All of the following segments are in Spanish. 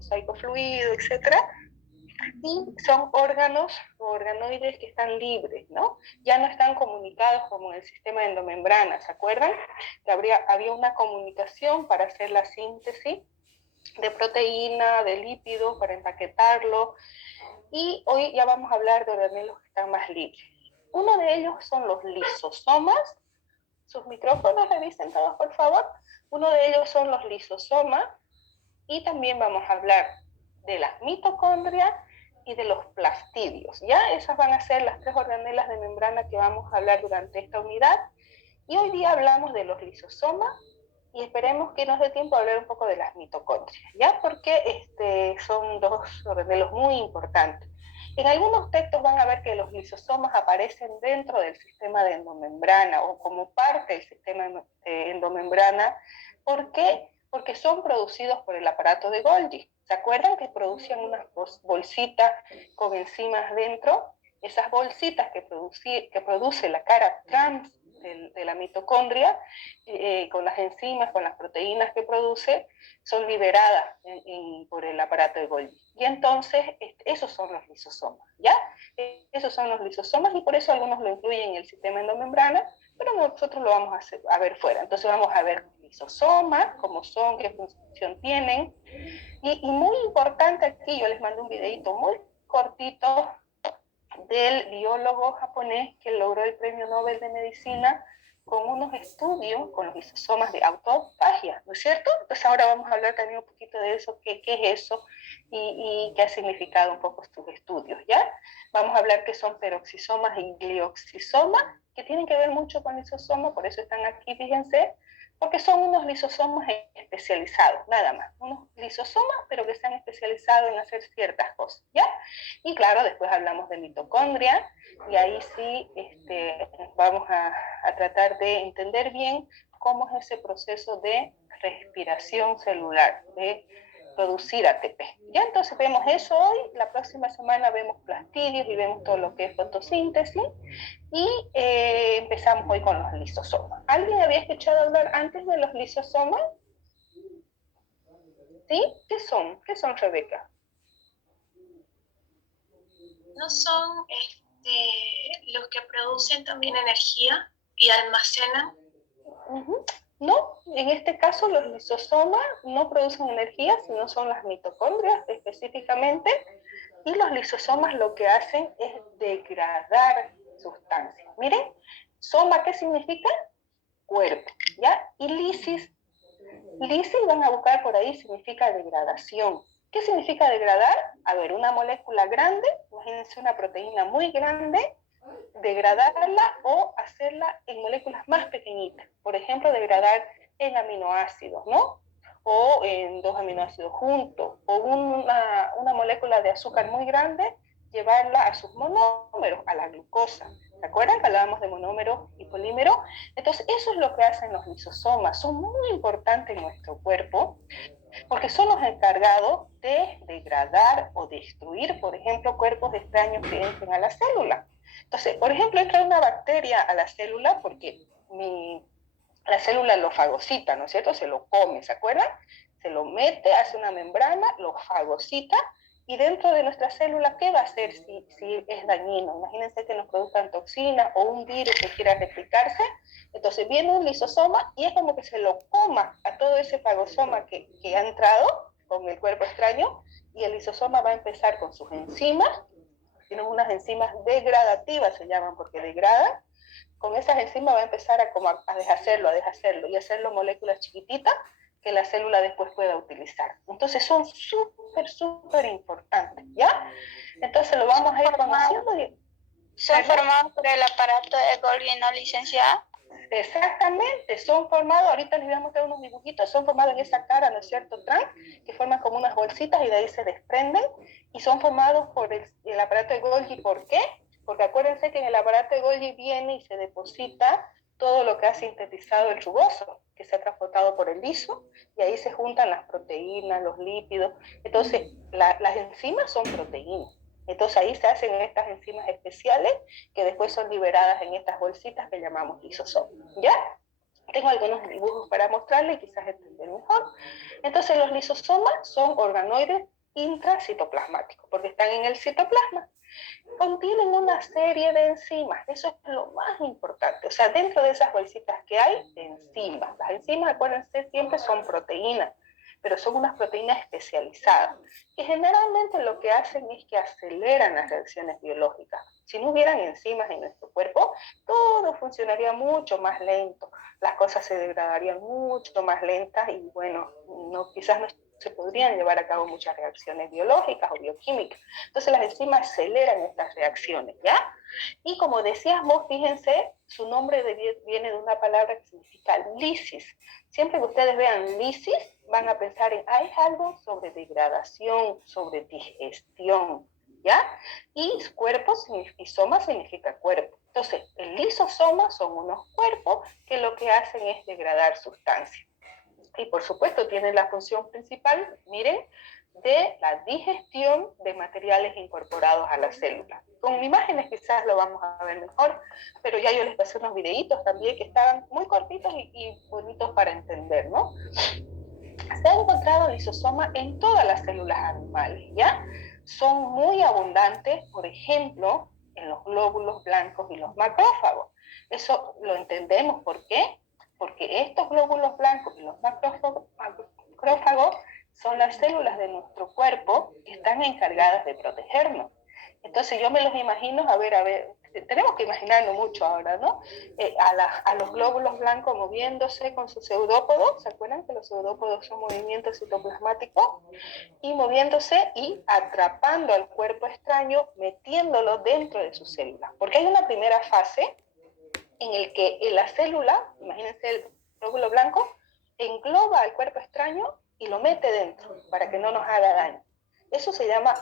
mosaico fluido, etcétera, y son órganos o organoides que están libres, ¿no? Ya no están comunicados como en el sistema endomembrana, ¿se acuerdan? Que había una comunicación para hacer la síntesis de proteína, de lípidos, para empaquetarlo, y hoy ya vamos a hablar de organelos que están más libres. Uno de ellos son los lisosomas. Sus micrófonos revisen todos, por favor. Uno de ellos son los lisosomas, y también vamos a hablar de las mitocondrias y de los plastidios. Ya esas van a ser las 3 organelas de membrana que vamos a hablar durante esta unidad. Y hoy día hablamos de los lisosomas y esperemos que nos dé tiempo a hablar un poco de las mitocondrias, ¿ya? Porque son 2 organelos muy importantes. En algunos textos van a ver que los lisosomas aparecen dentro del sistema de endomembrana o como parte del sistema de endomembrana. ¿Por qué? Porque son producidos por el aparato de Golgi. ¿Se acuerdan que producían unas bolsitas con enzimas dentro? Esas bolsitas que produce la cara trans de la mitocondria, con las enzimas, con las proteínas que produce, son liberadas por el aparato de Golgi. Y entonces, esos son los lisosomas, ¿ya? Esos son los lisosomas, y por eso algunos lo incluyen en el sistema endomembrana, pero nosotros lo vamos a ver fuera. Entonces vamos a ver lisosomas, cómo son, qué función tienen. Y muy importante aquí, yo les mandé un videito muy cortito del biólogo japonés que logró el premio Nobel de Medicina con unos estudios con los lisosomas de autofagia, ¿no es cierto? Entonces ahora vamos a hablar también un poquito de eso, qué es eso y qué ha significado un poco sus estudios, ¿ya? Vamos a hablar qué son peroxisomas y glioxisomas, que tienen que ver mucho con lisosomas, por eso están aquí, fíjense, porque son unos lisosomas especializados, nada más, unos lisosomas, pero que se han especializado en hacer ciertas cosas, ¿ya? Y claro, después hablamos de mitocondria, y ahí sí vamos a tratar de entender bien cómo es ese proceso de respiración celular, de producir ATP. Ya entonces vemos eso hoy, la próxima semana vemos plastidios y vemos todo lo que es fotosíntesis, y empezamos hoy con los lisosomas. ¿Alguien había escuchado hablar antes de los lisosomas? ¿Sí? ¿Qué son? ¿Qué son, Rebeca? ¿No son los que producen también energía y almacenan? No, en este caso los lisosomas no producen energía, sino son las mitocondrias específicamente, y los lisosomas lo que hacen es degradar sustancias. Miren, soma, ¿qué significa? Cuerpo, ¿ya? Y lisis van a buscar por ahí, significa degradación. ¿Qué significa degradar? A ver, una molécula grande, imagínense una proteína muy grande, degradarla o hacerla en moléculas más pequeñitas. Por ejemplo, degradar en aminoácidos, ¿no? O en 2 aminoácidos juntos. O una molécula de azúcar muy grande, llevarla a sus monómeros, a la glucosa. ¿Se acuerdan que hablábamos de monómeros y polímeros? Entonces, eso es lo que hacen los lisosomas. Son muy importantes en nuestro cuerpo, porque son los encargados de degradar o destruir, por ejemplo, cuerpos extraños que entren a la célula. Entonces, por ejemplo, entra una bacteria a la célula porque la célula lo fagocita, ¿no es cierto? Se lo come, ¿se acuerdan? Se lo mete, hace una membrana, lo fagocita, y dentro de nuestra célula, ¿qué va a hacer si es dañino? Imagínense que nos produzcan toxinas o un virus que quiera replicarse. Entonces viene un lisosoma y es como que se lo coma a todo ese fagosoma que ha entrado con el cuerpo extraño, y el lisosoma va a empezar con sus enzimas. Tienen unas enzimas degradativas, se llaman, porque degradan. Con esas enzimas va a empezar a deshacerlo y hacerlo moléculas chiquititas que la célula después pueda utilizar. Entonces son súper importantes, ¿ya? Entonces lo vamos a ir conociendo. ¿Son formados por el aparato de Golgi no licenciado? Exactamente, son formados, ahorita les voy a mostrar unos dibujitos, son formados en esa cara, ¿no es cierto?, trans, que forman como unas bolsitas y de ahí se desprenden, y son formados por el aparato de Golgi. ¿Por qué? Porque acuérdense que en el aparato de Golgi viene y se deposita todo lo que ha sintetizado el rugoso, que se ha transportado por el liso, y ahí se juntan las proteínas, los lípidos. Entonces, las enzimas son proteínas. Entonces ahí se hacen estas enzimas especiales que después son liberadas en estas bolsitas que llamamos lisosomas, ¿ya? Tengo algunos dibujos para mostrarles y quizás entender mejor. Entonces los lisosomas son organoides intracitoplasmáticos, porque están en el citoplasma. Contienen una serie de enzimas, eso es lo más importante. O sea, dentro de esas bolsitas que hay, enzimas. Las enzimas, acuérdense, siempre son proteínas, pero son unas proteínas especializadas, que generalmente lo que hacen es que aceleran las reacciones biológicas. Si no hubieran enzimas en nuestro cuerpo, todo funcionaría mucho más lento, las cosas se degradarían mucho más lentas y bueno, quizás no se podrían llevar a cabo muchas reacciones biológicas o bioquímicas. Entonces las enzimas aceleran estas reacciones, ¿ya? Y como decíamos, fíjense, su nombre viene de una palabra que significa lisis. Siempre que ustedes vean lisis, van a pensar en, es algo sobre degradación, sobre digestión, ¿ya? Y cuerpo y soma significa cuerpo. Entonces, el lisosoma son unos cuerpos que lo que hacen es degradar sustancias. Y por supuesto tienen la función principal, miren, de la digestión de materiales incorporados a la célula. Con imágenes quizás lo vamos a ver mejor, pero ya yo les pasé unos videitos también que estaban muy cortitos y bonitos para entender, ¿no? Se ha encontrado lisosoma en todas las células animales, ¿ya? Son muy abundantes, por ejemplo, en los glóbulos blancos y los macrófagos. Eso lo entendemos, ¿por qué? Porque estos glóbulos blancos y los macrófagos son las células de nuestro cuerpo que están encargadas de protegernos. Entonces yo me los imagino, a ver, tenemos que imaginarlo mucho ahora, ¿no? A los glóbulos blancos moviéndose con sus pseudópodos, ¿se acuerdan que los pseudópodos son movimientos citoplasmáticos? Y moviéndose y atrapando al cuerpo extraño, metiéndolo dentro de sus células. Porque hay una primera fase en el que la célula, imagínense el glóbulo blanco, engloba al cuerpo extraño y lo mete dentro para que no nos haga daño. Eso se llama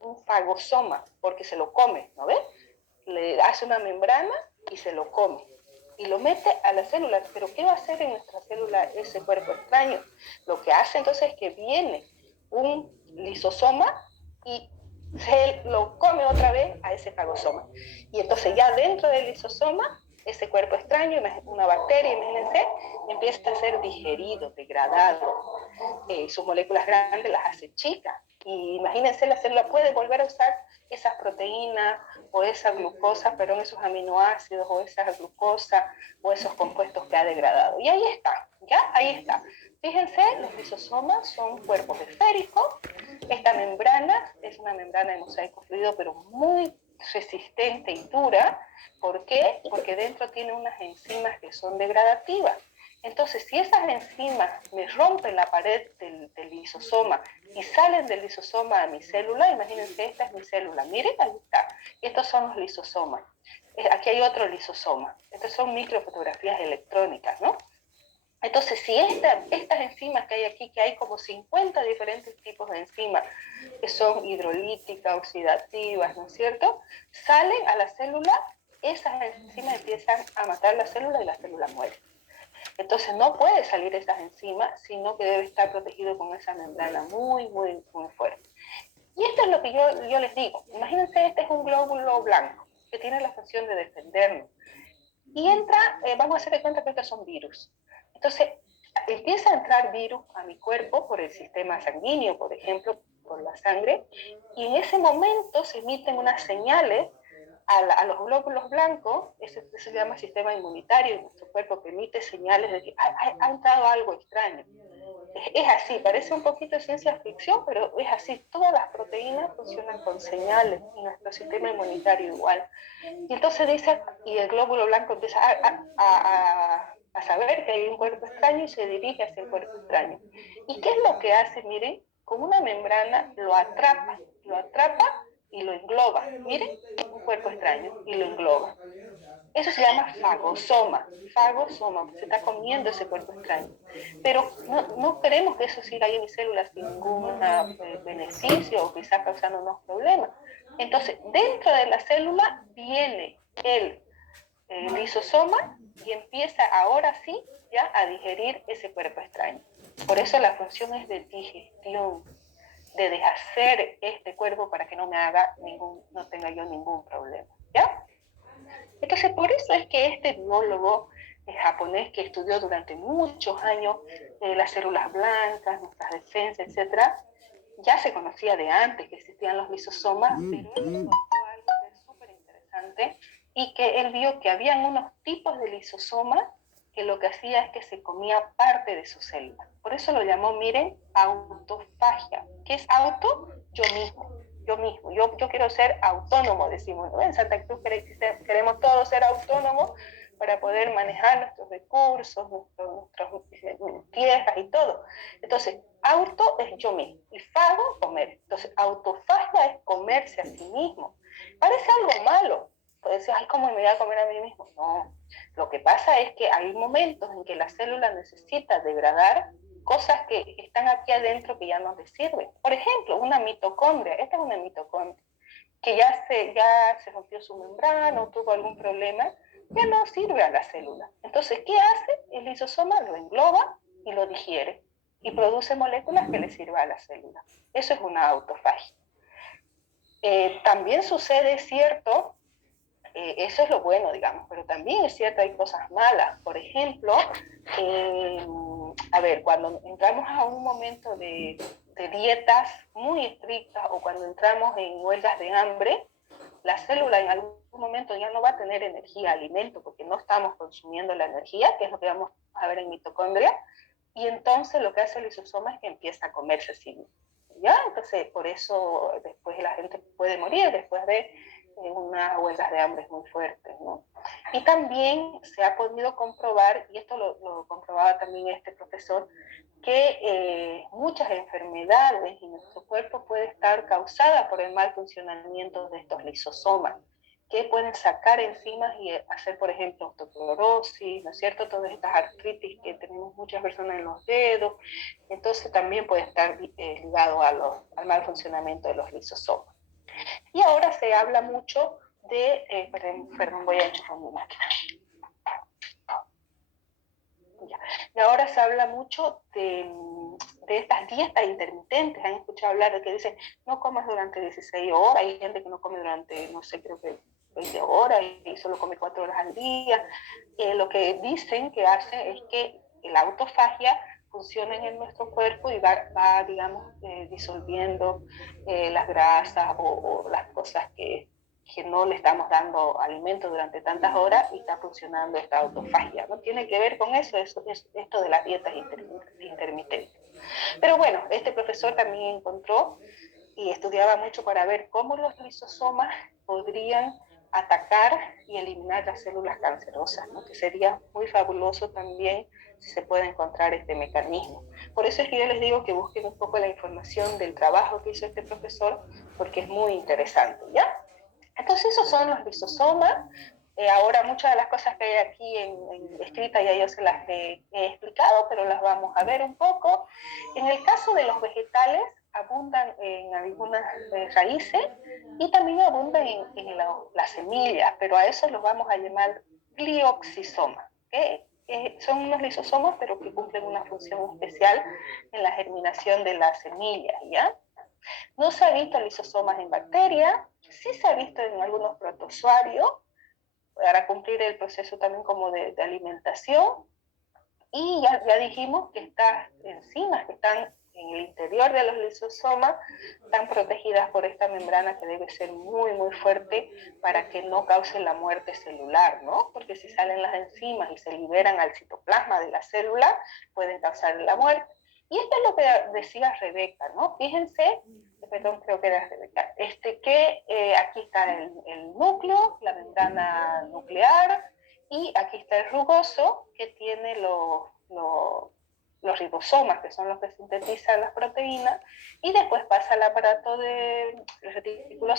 un fagosoma, porque se lo come, ¿no ves? Le hace una membrana y se lo come. Y lo mete a la célula. ¿Pero qué va a hacer en nuestra célula ese cuerpo extraño? Lo que hace entonces es que viene un lisosoma y se lo come otra vez a ese fagosoma. Y entonces ya dentro del lisosoma, ese cuerpo extraño, una bacteria, imagínense, empieza a ser digerido, degradado. Sus moléculas grandes las hace chicas. Y imagínense, la célula puede volver a usar esas proteínas o esa glucosa, perdón, esos aminoácidos o esa glucosa o esos compuestos que ha degradado. Y ahí está, ¿ya? Ahí está. Fíjense, los lisosomas son cuerpos esféricos. Esta membrana es una membrana de mosaico fluido, pero muy resistente y dura. ¿Por qué? Porque dentro tiene unas enzimas que son degradativas. Entonces, si esas enzimas me rompen la pared del lisosoma y salen del lisosoma a mi célula, imagínense, esta es mi célula, miren, ahí está, estos son los lisosomas. Aquí hay otro lisosoma, estas son microfotografías electrónicas, ¿no? Entonces, si estas enzimas que hay aquí, que hay como 50 diferentes tipos de enzimas, que son hidrolíticas, oxidativas, ¿no es cierto?, salen a la célula, esas enzimas empiezan a matar la célula y la célula muere. Entonces no puede salir esas enzimas, sino que debe estar protegido con esa membrana muy, muy, muy fuerte. Y esto es lo que yo les digo. Imagínense, este es un glóbulo blanco que tiene la función de defendernos. Y entra, vamos a hacer de cuenta que estos son virus. Entonces, empieza a entrar virus a mi cuerpo por el sistema sanguíneo, por ejemplo, por la sangre, y en ese momento se emiten unas señales a los glóbulos blancos. Eso se llama sistema inmunitario, nuestro cuerpo que emite señales de que ha entrado algo extraño. Es así, parece un poquito de ciencia ficción, pero es así. Todas las proteínas funcionan con señales y nuestro sistema inmunitario igual. Y entonces dice, y el glóbulo blanco empieza a saber que hay un cuerpo extraño y se dirige hacia el cuerpo extraño. ¿Y qué es lo que hace? Miren, con una membrana lo atrapa y lo engloba. Miren, un cuerpo extraño y lo engloba. Eso se llama fagosoma, se está comiendo ese cuerpo extraño. Pero no queremos que eso siga ahí en mis células sin ningún beneficio o quizás causándonos problemas. Entonces, dentro de la célula viene el lisosoma y empieza ahora sí ya a digerir ese cuerpo extraño. Por eso la función es de digestión, de deshacer este cuerpo para que no tenga yo ningún problema, ¿ya? Entonces, por eso es que este biólogo japonés que estudió durante muchos años las células blancas, nuestras defensas, etcétera, ya se conocía de antes que existían los lisosomas, pero él encontró algo que es súper interesante y que él vio que habían unos tipos de lisosomas que lo que hacía es que se comía parte de su célula. Por eso lo llamó, miren, autofagia. ¿Qué es auto? Yo mismo. Yo quiero ser autónomo, decimos, ¿no? En Santa Cruz queremos todos ser autónomos para poder manejar nuestros recursos, nuestras tierras y todo. Entonces, auto es yo mismo y fago, comer. Entonces, autofagia es comerse a sí mismo. Parece algo malo. Puede decir, ay, ¿cómo me voy a comer a mí mismo? No. Lo que pasa es que hay momentos en que la célula necesita degradar cosas que están aquí adentro que ya no les sirven. Por ejemplo, una mitocondria. Esta es una mitocondria que ya se rompió su membrana o tuvo algún problema, ya no sirve a la célula. Entonces, ¿qué hace? El lisosoma lo engloba y lo digiere y produce moléculas que le sirvan a la célula. Eso es una autofagia. También sucede, cierto, eso es lo bueno, digamos, pero también es cierto, hay cosas malas. Por ejemplo, cuando entramos a un momento de dietas muy estrictas o cuando entramos en huelgas de hambre, la célula en algún momento ya no va a tener energía, alimento, porque no estamos consumiendo la energía, que es lo que vamos a ver en mitocondria, y entonces lo que hace el lisosoma es que empieza a comerse a sí mismo. ¿Ya? Entonces, por eso después la gente puede morir después de unas huelgas de hambre muy fuertes, ¿no? Y también se ha podido comprobar, y esto lo comprobaba también este profesor, que muchas enfermedades en nuestro cuerpo pueden estar causadas por el mal funcionamiento de estos lisosomas, que pueden sacar enzimas y hacer, por ejemplo, osteoporosis, ¿no es cierto? Todas estas artritis que tenemos muchas personas en los dedos, entonces también puede estar ligado al mal funcionamiento de los lisosomas. Y ahora se habla mucho de, perdón, voy a enchufar mi máquina. Ya. Y ahora se habla mucho de estas dietas intermitentes. Han escuchado hablar de que dicen, no comas durante 16 horas, hay gente que no come durante, no sé, creo que 20 horas y solo come 4 horas al día. Lo que dicen que hace es que la autofagia funciona en nuestro cuerpo y va digamos, disolviendo las grasas o las cosas que no le estamos dando alimento durante tantas horas y está funcionando esta autofagia, ¿no? Tiene que ver con eso esto de las dietas intermitentes. Pero bueno, este profesor también encontró y estudiaba mucho para ver cómo los lisosomas podrían atacar y eliminar las células cancerosas, ¿no? Que sería muy fabuloso también si se puede encontrar este mecanismo. Por eso es que yo les digo que busquen un poco la información del trabajo que hizo este profesor, porque es muy interesante, ¿ya? Entonces esos son los lisosomas. Ahora muchas de las cosas que hay aquí en escrita ya yo se las he explicado, pero las vamos a ver un poco. En el caso de los vegetales, abundan en algunas raíces y también abundan en las semillas, pero a eso los vamos a llamar glioxisomas, que son unos lisosomas, pero que cumplen una función especial en la germinación de las semillas, ¿ya? No se ha visto lisosomas en bacterias, sí se ha visto en algunos protozoarios para cumplir el proceso también como de alimentación. Y ya dijimos que estas enzimas que están en el interior de los lisosomas están protegidas por esta membrana que debe ser muy, muy fuerte para que no cause la muerte celular, ¿no? Porque si salen las enzimas y se liberan al citoplasma de la célula, pueden causar la muerte. Y esto es lo que decía Rebeca, ¿no? Fíjense, perdón, creo que era Rebeca, que aquí está el núcleo, la membrana nuclear, y aquí está el rugoso, que tiene los ribosomas, que son los que sintetizan las proteínas, y después pasa al aparato de retículo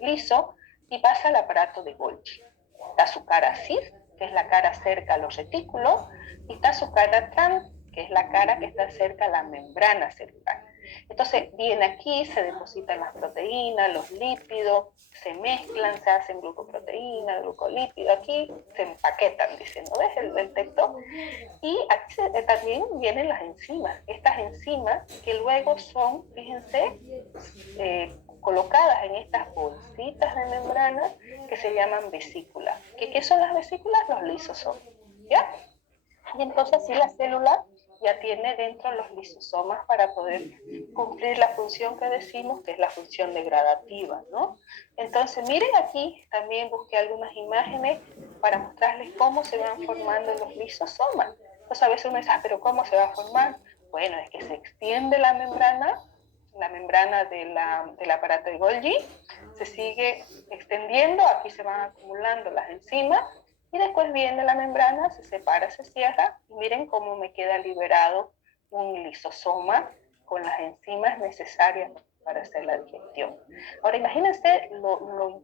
liso y pasa al aparato de Golgi. Está su cara cis, que es la cara cerca a los retículos, y está su cara trans, que es la cara que está cerca a la membrana celular. Entonces viene aquí, se depositan las proteínas, los lípidos, se mezclan, se hacen glucoproteína, glucolípido, aquí se empaquetan, diciendo, ¿ves el texto? Y aquí también vienen las enzimas, estas enzimas que luego son, fíjense, colocadas en estas bolsitas de membrana que se llaman vesículas. ¿Qué son las vesículas? Los lisosomas, ¿ya? Y entonces así la célula ya tiene dentro los lisosomas para poder cumplir la función que decimos, que es la función degradativa, ¿no? Entonces, miren aquí, también busqué algunas imágenes para mostrarles cómo se van formando los lisosomas. Entonces, a veces uno dice, pero ¿cómo se va a formar? Bueno, es que se extiende la membrana del aparato de Golgi, se sigue extendiendo, aquí se van acumulando las enzimas, y después viene la membrana, se separa, se cierra, y miren cómo me queda liberado un lisosoma con las enzimas necesarias para hacer la digestión. Ahora imagínense lo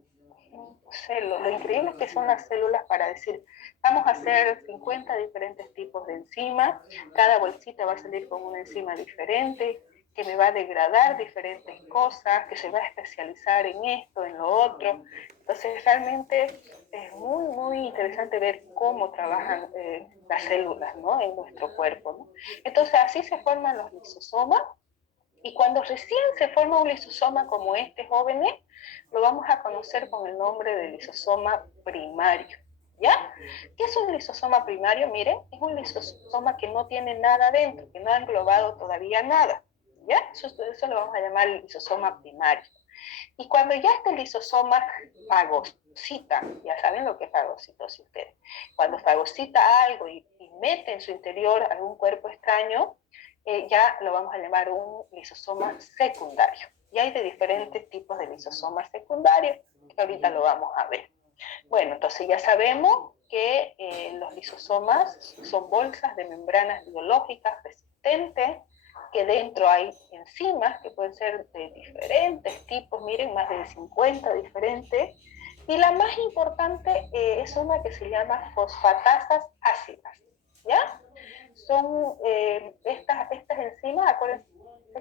increíble que son las células para decir, vamos a hacer 50 diferentes tipos de enzimas, cada bolsita va a salir con una enzima diferente, que me va a degradar diferentes cosas, que se va a especializar en esto, en lo otro. Entonces realmente es muy, muy interesante ver cómo trabajan las células, ¿no?, en nuestro cuerpo, ¿no? Entonces así se forman los lisosomas, y cuando recién se forma un lisosoma como este, jóvenes, lo vamos a conocer con el nombre de lisosoma primario. ¿Ya? ¿Qué es un lisosoma primario? Miren, es un lisosoma que no tiene nada dentro, que no ha englobado todavía nada. ¿Ya? Eso lo vamos a llamar lisosoma primario. Y cuando ya este lisosoma fagocita, ya saben lo que es fagocitosis ustedes, cuando fagocita algo y mete en su interior algún cuerpo extraño, ya lo vamos a llamar un lisosoma secundario. Y hay de diferentes tipos de lisosomas secundarios, que ahorita lo vamos a ver. Bueno, entonces ya sabemos que los lisosomas son bolsas de membranas biológicas resistentes, que dentro hay enzimas que pueden ser de diferentes tipos, miren, más de 50 diferentes, y la más importante es una que se llama fosfatasas ácidas, ¿ya? Son estas enzimas, acuérdense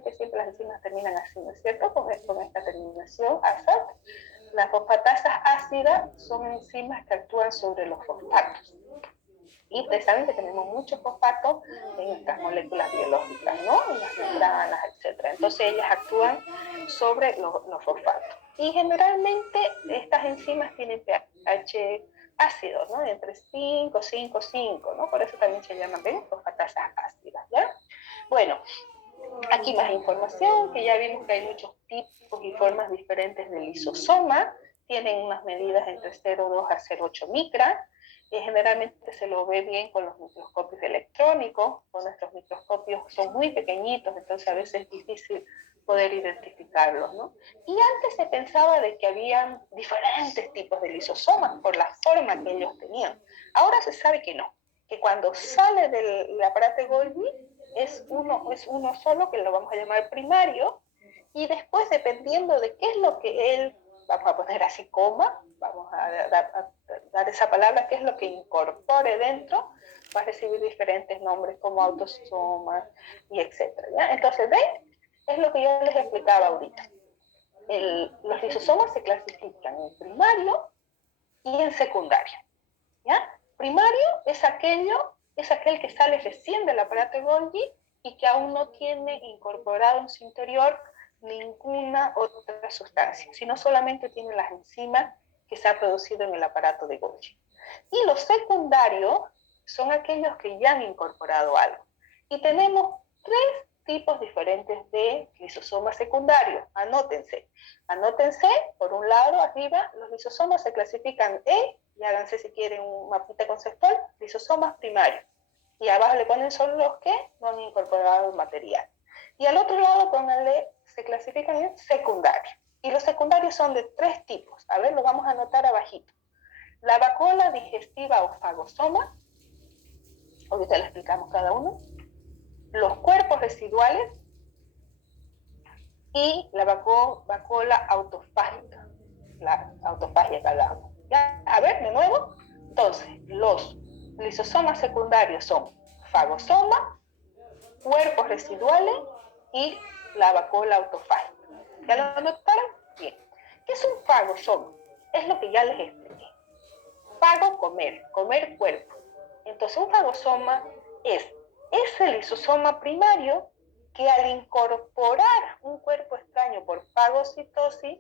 que siempre las enzimas terminan así, ¿no es cierto? Con esta terminación, ASAT. Las fosfatasas ácidas son enzimas que actúan sobre los fosfatos. Y ustedes saben que tenemos muchos fosfatos en estas moléculas biológicas, ¿no? En las membranas, etc. Entonces ellas actúan sobre los fosfatos. Y generalmente estas enzimas tienen pH ácido, ¿no? Entre 5, 5, 5, ¿no? Por eso también se llaman, ¿ven?, fosfatasas ácidas, ¿ya? Bueno, aquí más información, que ya vimos que hay muchos tipos y formas diferentes de lisosoma, tienen unas medidas entre 0,2 a 0,8 micras, generalmente se lo ve bien con los microscopios electrónicos, con nuestros microscopios son muy pequeñitos, entonces a veces es difícil poder identificarlos, ¿no? Y antes se pensaba de que habían diferentes tipos de lisosomas por la forma que ellos tenían. Ahora se sabe que no, que cuando sale del aparato de Golgi es uno solo, que lo vamos a llamar primario, y después, dependiendo de qué es lo que él, vamos a poner así coma, vamos a dar esa palabra, qué es lo que incorpore dentro, va a recibir diferentes nombres como autosomas y etcétera, ¿ya? Entonces, ¿ven? Es lo que yo les explicaba ahorita. Los lisosomas se clasifican en primario y en secundario, ¿ya? Primario es aquel que sale recién del aparato de Golgi y que aún no tiene incorporado en su interior ninguna otra sustancia, sino solamente tiene las enzimas que se ha producido en el aparato de Golgi. Y los secundarios son aquellos que ya han incorporado algo. Y tenemos 3 tipos diferentes de lisosomas secundarios. Anótense, por un lado, arriba, los lisosomas se clasifican en, y háganse si quieren un mapita conceptual, lisosomas primarios. Y abajo le ponen solo los que no han incorporado el material. Y al otro lado, pónganle, se clasifican en secundarios. Y los secundarios son de 3 tipos. A ver, lo vamos a anotar abajito. La vacuola digestiva o fagosoma, ahorita le explicamos cada uno. Los cuerpos residuales y la vacuola autofágica, la autofagia que hablamos. ¿Ya? A ver, de nuevo. Entonces, los lisosomas secundarios son fagosoma, cuerpos residuales y la vacuola autofágica. ¿Ya lo notaron? Bien. ¿Qué es un fagosoma? Es lo que ya les expliqué. Fago, comer cuerpo. Entonces, un fagosoma es ese lisosoma primario que al incorporar un cuerpo extraño por fagocitosis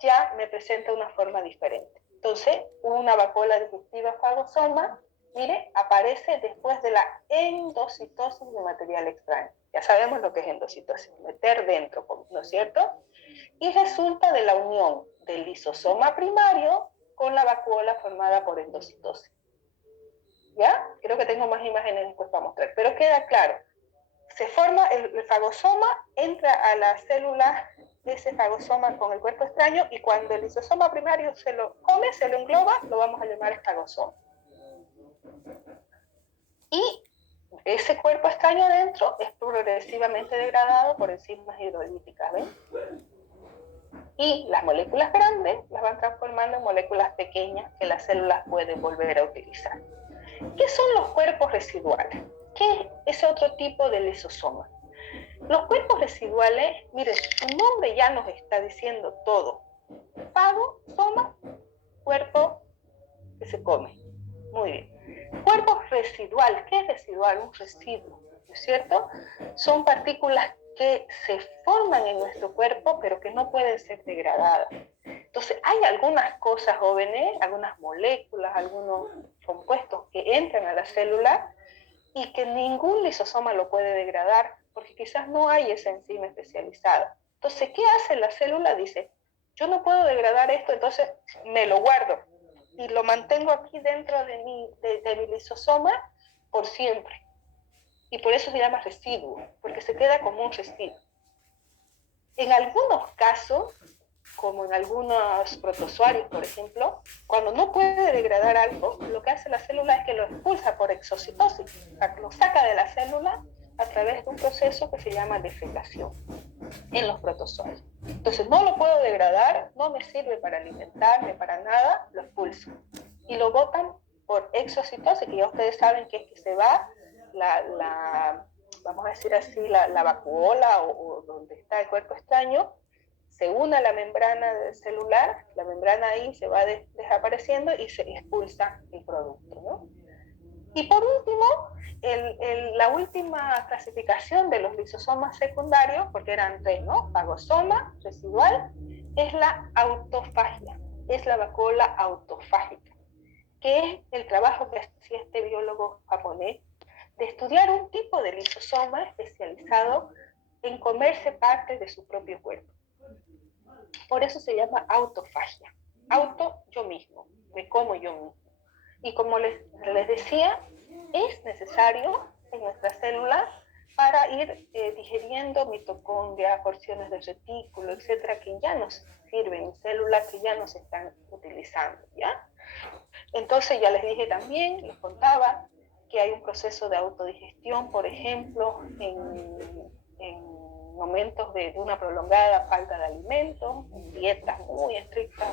ya me presenta una forma diferente. Entonces, una vacuola digestiva fagosoma mire, aparece después de la endocitosis de material extraño. Ya sabemos lo que es endocitosis, meter dentro, ¿no es cierto? Y resulta de la unión del lisosoma primario con la vacuola formada por endocitosis. ¿Ya? Creo que tengo más imágenes después para mostrar, pero queda claro. Se forma el fagosoma, entra a la célula de ese fagosoma con el cuerpo extraño, y cuando el lisosoma primario se lo come, se lo engloba, lo vamos a llamar fagosoma. Y ese cuerpo extraño adentro es progresivamente degradado por enzimas hidrolíticas, ¿ven? Y las moléculas grandes las van transformando en moléculas pequeñas que las células pueden volver a utilizar. ¿Qué son los cuerpos residuales? ¿Qué es ese otro tipo de lisosoma? Los cuerpos residuales, miren, su nombre ya nos está diciendo todo. Fagosoma, cuerpo que se come. Muy bien. Cuerpos residuales. ¿Qué es residual? Un residuo, ¿no es cierto? Son partículas que se forman en nuestro cuerpo, pero que no pueden ser degradadas. Entonces, hay algunas cosas, jóvenes, algunas moléculas, algunos compuestos que entran a la célula y que ningún lisosoma lo puede degradar, porque quizás no hay esa enzima especializada. Entonces, ¿qué hace la célula? Dice, yo no puedo degradar esto, entonces me lo guardo y lo mantengo aquí dentro de mi lisosoma por siempre. Y por eso se llama residuo, porque se queda como un residuo. En algunos casos, como en algunos protozoarios, por ejemplo, cuando no puede degradar algo, lo que hace la célula es que lo expulsa por exocitosis, o sea, lo saca de la célula a través de un proceso que se llama defecación en los protozoarios. Entonces, no lo puedo degradar, no me sirve para alimentarme, para nada, lo expulso. Y lo botan por exocitosis, que ya ustedes saben que es que se va vamos a decir así, la vacuola o donde está el cuerpo extraño, se une a la membrana celular, la membrana ahí se va desapareciendo y se expulsa el producto, ¿no? Y por último, la última clasificación de los lisosomas secundarios, porque eran tres, ¿no? Fagosoma, residual, es la autofagia, es la vacuola autofágica, que es el trabajo que hacía este biólogo japonés de estudiar un tipo de lisosoma especializado en comerse partes de su propio cuerpo. Por eso se llama autofagia. Auto, yo mismo, me como yo mismo. Y como les decía, es necesario en nuestra célula para ir digiriendo mitocondria, porciones del retículo, etcétera, que ya nos sirven, células que ya no se están utilizando, ¿ya? Entonces ya les dije también, les contaba, que hay un proceso de autodigestión, por ejemplo, en momentos de una prolongada falta de alimentos, en dietas muy estrictas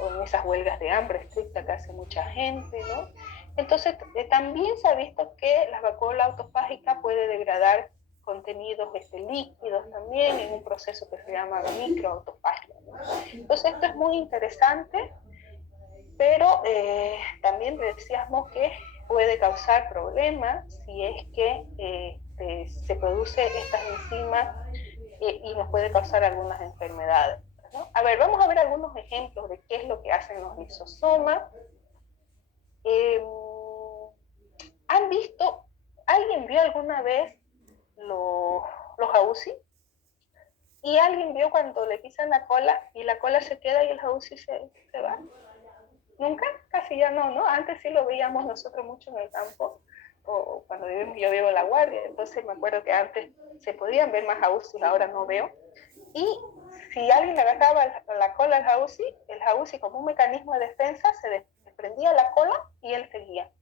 o en esas huelgas de hambre estricta que hace mucha gente, ¿no? Entonces, también se ha visto que la vacuola autofágica puede degradar contenidos líquidos también en un proceso que se llama microautofagia, ¿no? Entonces, esto es muy interesante, pero también decíamos que puede causar problemas si es que se produce estas enzimas y nos puede causar algunas enfermedades, ¿no? A ver, vamos a ver algunos ejemplos de qué es lo que hacen los lisosomas. ¿Han visto, alguien vio alguna vez los jauzi? ¿Y alguien vio cuando le pisan la cola y la cola se queda y el jauzi se va? ¿Nunca? Casi ya no, ¿no? Antes sí lo veíamos nosotros mucho en el campo, o cuando yo vivo en La Guardia, entonces me acuerdo que antes se podían ver más jauzi, ahora no veo. Y si alguien le agarraba la cola al el jauzi como un mecanismo de defensa se desprendía la cola y él seguía.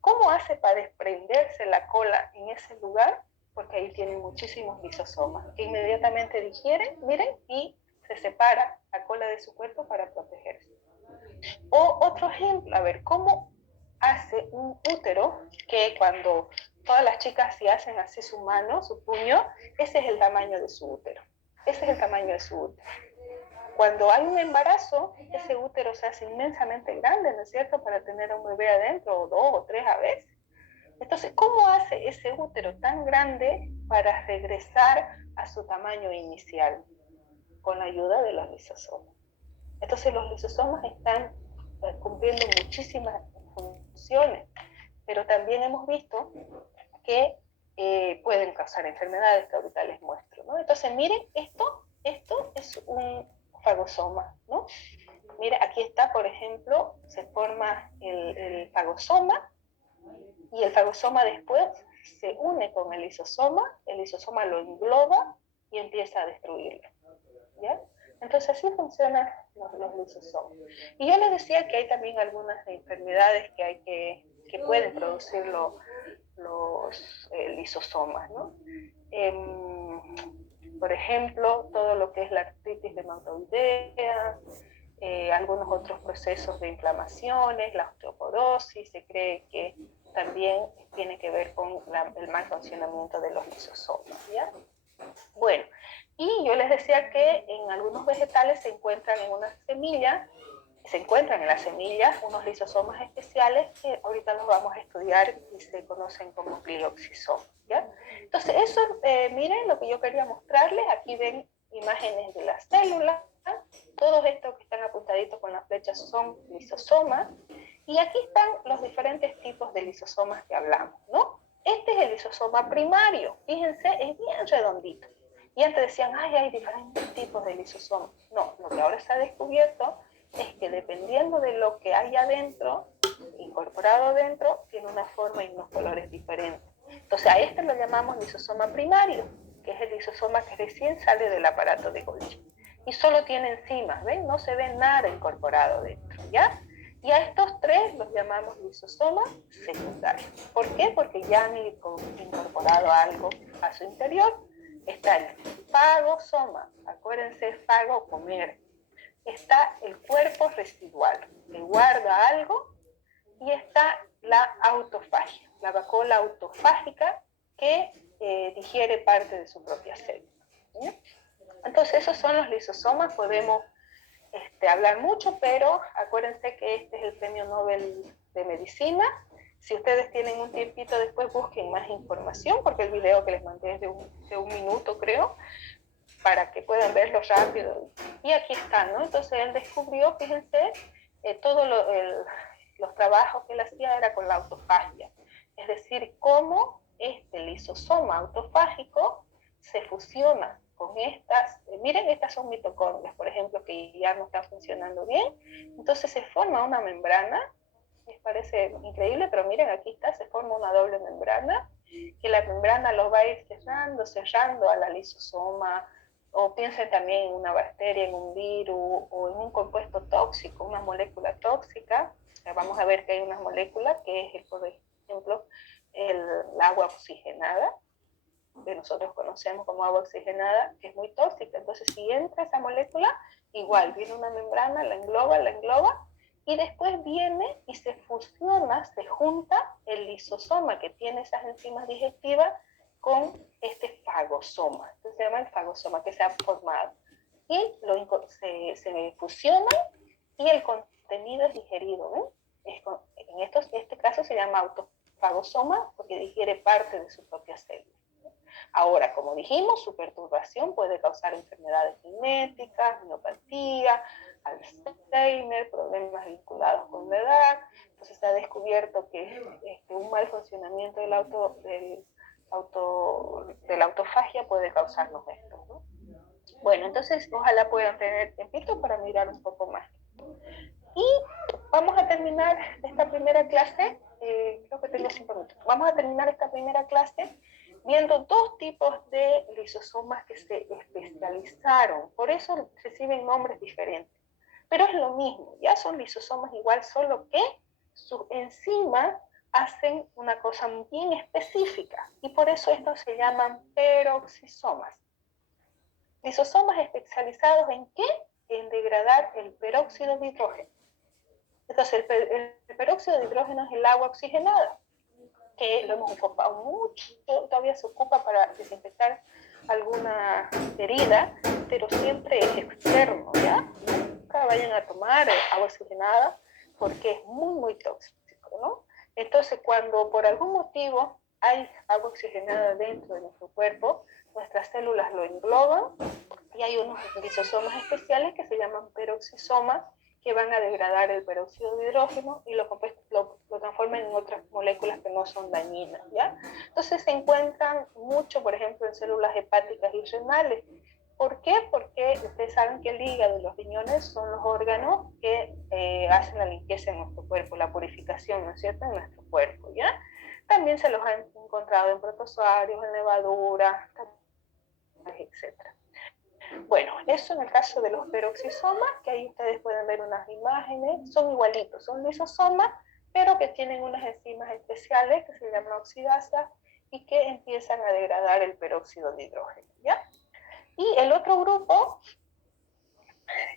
¿Cómo hace para desprenderse la cola en ese lugar? Porque ahí tienen muchísimos lisosomas que inmediatamente digieren, miren, y se separa la cola de su cuerpo para protegerse. O otro ejemplo, a ver, ¿cómo hace un útero que cuando todas las chicas se hacen así su mano, su puño, ese es el tamaño de su útero? Ese es el tamaño de su útero. Cuando hay un embarazo, ese útero se hace inmensamente grande, ¿no es cierto?, para tener a un bebé adentro, o 2 o 3 a veces. Entonces, ¿cómo hace ese útero tan grande para regresar a su tamaño inicial? Con la ayuda de los lisosomas. Entonces, los lisosomas están cumpliendo muchísimas funciones funciones, pero también hemos visto que pueden causar enfermedades que ahorita les muestro, ¿no? Entonces, miren, esto es un fagosoma, ¿no? Mira, aquí está, por ejemplo, se forma el fagosoma, y el fagosoma después se une con el lisosoma lo engloba y empieza a destruirlo, ¿ya? Entonces así funcionan los lisosomas. Y yo les decía que hay también algunas enfermedades que pueden producir los lisosomas, ¿no? Por ejemplo, todo lo que es la artritis reumatoidea, algunos otros procesos de inflamaciones, la osteoporosis, se cree que también tiene que ver con el mal funcionamiento de los lisosomas, ¿ya? Bueno, y yo les decía que en algunos vegetales se encuentran en las semillas unos lisosomas especiales que ahorita los vamos a estudiar y se conocen como glioxisomas, ¿ya? Entonces, eso, miren lo que yo quería mostrarles. Aquí ven imágenes de las células. Todos estos que están apuntaditos con las flechas son lisosomas. Y aquí están los diferentes tipos de lisosomas que hablamos, ¿no? Este es el lisosoma primario. Fíjense, es bien redondito. Y antes decían, ay, hay diferentes tipos de lisosomas. No, lo que ahora se ha descubierto es que dependiendo de lo que hay adentro, incorporado adentro, tiene una forma y unos colores diferentes. Entonces a este lo llamamos lisosoma primario, que es el lisosoma que recién sale del aparato de Golgi. Y solo tiene enzimas, ¿ven? No se ve nada incorporado dentro, ¿ya? Y a estos tres los llamamos lisosomas secundarios. ¿Por qué? Porque ya han incorporado algo a su interior. Está el fagosoma, acuérdense, fago, comer. Está el cuerpo residual, que guarda algo, y está la autofagia, la vacuola autofágica que digiere parte de su propia célula. ¿Sí? Entonces esos son los lisosomas. Podemos hablar mucho, pero acuérdense que este es el premio Nobel de Medicina. Si ustedes tienen un tiempito después, busquen más información, porque el video que les mandé es de un minuto, creo, para que puedan verlo rápido. Y aquí están, ¿no? Entonces él descubrió, fíjense, todos los trabajos que él hacía era con la autofagia. Es decir, cómo este lisosoma autofágico se fusiona con estas, miren, estas son mitocondrias, por ejemplo, que ya no están funcionando bien. Entonces se forma una membrana, les parece increíble, pero miren, aquí está, se forma una doble membrana, que la membrana los va a ir cerrando a la lisosoma, o piensen también en una bacteria, en un virus, o en un compuesto tóxico, una molécula tóxica. Vamos a ver que hay una molécula que es, por ejemplo, el agua oxigenada, que nosotros conocemos como agua oxigenada, que es muy tóxica. Entonces, si entra esa molécula, igual viene una membrana, la engloba, y después viene y se fusiona, se junta el lisosoma que tiene esas enzimas digestivas con este fagosoma. Entonces se llama el fagosoma que se ha formado. Y se fusiona y el contenido es digerido, ¿ven? En este caso se llama autofagosoma porque digiere parte de su propia célula. Ahora, como dijimos, su perturbación puede causar enfermedades genéticas, miopatía, Alzheimer, problemas vinculados con la edad. Entonces se ha descubierto que un mal funcionamiento de la autofagia puede causarnos esto, ¿no? Bueno, entonces ojalá puedan tener tiempito para mirar un poco más. Y vamos a terminar esta primera clase, creo que tengo 5 minutos. Vamos a terminar esta primera clase viendo dos tipos de lisosomas que se especializaron. Por eso reciben nombres diferentes. Pero es lo mismo, ya son lisosomas igual, solo que sus enzimas hacen una cosa bien específica. Y por eso estos se llaman peroxisomas. Lisosomas especializados ¿en qué? En degradar el peróxido de hidrógeno. Entonces, el peróxido de hidrógeno es el agua oxigenada, que lo hemos ocupado mucho, todavía se ocupa para desinfectar alguna herida, pero siempre es externo, ¿ya? Nunca vayan a tomar agua oxigenada porque es muy tóxico, ¿no? Entonces, cuando por algún motivo hay agua oxigenada dentro de nuestro cuerpo, nuestras células lo engloban y hay unos lisosomas especiales que se llaman peroxisomas, que van a degradar el peróxido de hidrógeno y lo transforman en otras moléculas que no son dañinas, ¿ya? Entonces se encuentran mucho, por ejemplo, en células hepáticas y renales. ¿Por qué? Porque ustedes saben que el hígado y los riñones son los órganos que hacen la limpieza en nuestro cuerpo, la purificación, ¿no es cierto?, en nuestro cuerpo, ¿ya? También se los han encontrado en protozoarios, en levaduras, etc. Bueno, eso en el caso de los peroxisomas, que ahí ustedes pueden ver unas imágenes, son igualitos, son lisosomas, pero que tienen unas enzimas especiales que se llaman oxidasas y que empiezan a degradar el peróxido de hidrógeno, ¿ya? Y el otro grupo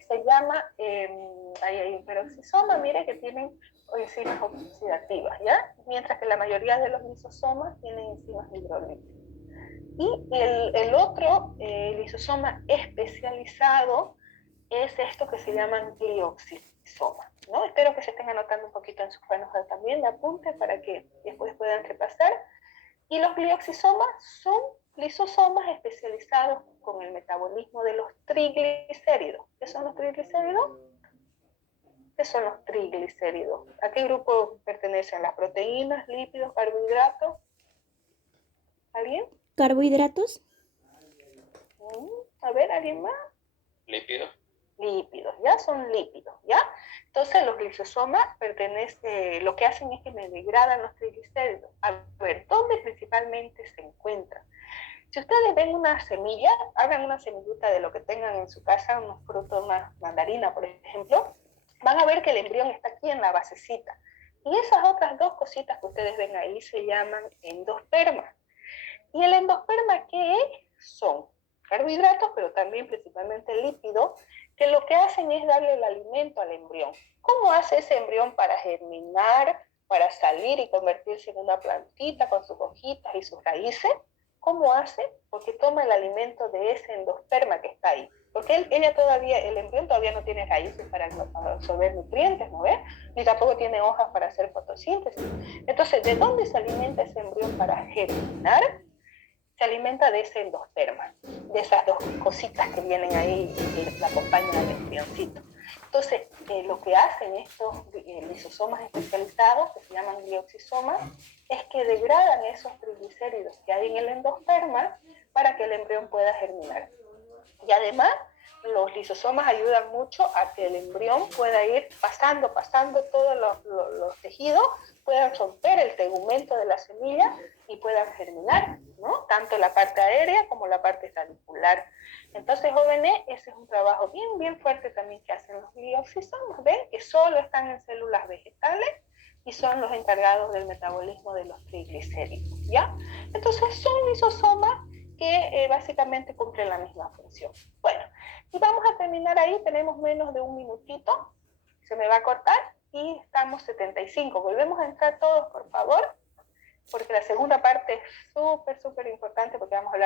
se llama, ahí hay un peroxisoma, mire, que tienen enzimas oxidativas, ¿ya? Mientras que la mayoría de los lisosomas tienen enzimas hidrolíticas. Y el otro lisosoma especializado es esto que se llaman glioxisoma, ¿no? Espero que se estén anotando un poquito en sus cuadernos también de apunte para que después puedan repasar. Y los glioxisomas son lisosomas especializados con el metabolismo de los triglicéridos. ¿Qué son los triglicéridos? ¿Qué son los triglicéridos? ¿A qué grupo pertenecen? ¿Las proteínas, lípidos, carbohidratos? ¿Alguien? ¿Carbohidratos? A ver, ¿alguien más? Lípidos. Lípidos, ¿ya? Son lípidos, ¿ya? Entonces los lisosomas lo que hacen es que me degradan los triglicéridos. A ver, ¿dónde principalmente se encuentran? Si ustedes ven una semilla, hagan una semillita de lo que tengan en su casa, unos frutos, una mandarina, por ejemplo, van a ver que el embrión está aquí en la basecita. Y esas otras dos cositas que ustedes ven ahí se llaman endospermas. ¿Y el endosperma qué son? Carbohidratos, pero también principalmente lípidos, que lo que hacen es darle el alimento al embrión. ¿Cómo hace ese embrión para germinar, para salir y convertirse en una plantita con sus hojitas y sus raíces? ¿Cómo hace? Porque toma el alimento de ese endosperma que está ahí. Porque el embrión todavía no tiene raíces para absorber nutrientes, ¿no ves? Ni tampoco tiene hojas para hacer fotosíntesis. Entonces, ¿de dónde se alimenta ese embrión para germinar? Se alimenta de ese endosperma, de esas dos cositas que vienen ahí y la acompañan al embrioncito. Entonces, lo que hacen estos lisosomas especializados, que se llaman glioxisomas, es que degradan esos triglicéridos que hay en el endosperma para que el embrión pueda germinar. Y además, los lisosomas ayudan mucho a que el embrión pueda ir pasando todos los tejidos, puedan romper el tegumento de la semilla y puedan germinar, ¿no? Tanto la parte aérea como la parte radicular. Entonces, jóvenes, ese es un trabajo bien fuerte también que hacen los glioxisomas, ¿ven? Que solo están en células vegetales y son los encargados del metabolismo de los triglicéridos, ¿ya? Entonces, son lisosomas que básicamente cumplen la misma función. Bueno, y vamos a terminar ahí, tenemos menos de un minutito, se me va a cortar, y estamos 75. Volvemos a entrar todos, por favor, porque la segunda parte es súper importante, porque vamos a hablar